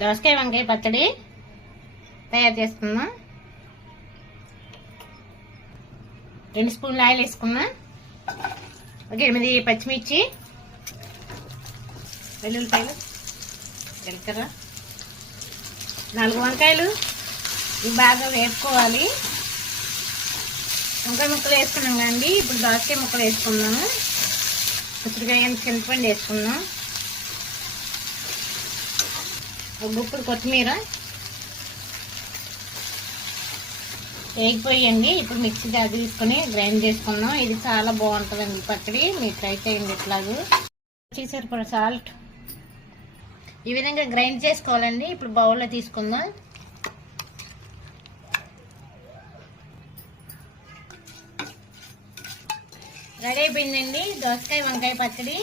దోసకాయ వంకాయ పచ్చడి తయారు చేసుకుందాం. 2 స్పూన్లు ఆయిల్ వేసుకున్నా. ఒక 8 పచ్చిమిర్చి, వెల్లుల్లిపాయలు, జీలకర్ర, 4 వంకాయలు. ఇవి బాగా వేపుకోవాలి. వంకాయ ముక్కలు వేసుకున్నాం కదండి. ఇప్పుడు దోసకాయ ముక్కలు వేసుకుందాము. ఉసిరికాయ చింతపండు వేసుకుందాం. ఒక గుప్పుడు కొత్తిమీర వేగిపోయండి. ఇప్పుడు మిక్సీ జార్ తీసుకొని గ్రైండ్ చేసుకుందాం. ఇది చాలా బాగుంటుందండి పచ్చడి. మీరు ట్రై చేయండి. ఇట్లాగూ సరిపడా సాల్ట్. ఈ విధంగా గ్రైండ్ చేసుకోవాలండి. ఇప్పుడు బౌల్లో తీసుకుందాం. రెడీ అయిపోయిందండి దోసకాయ వంకాయ పచ్చడి.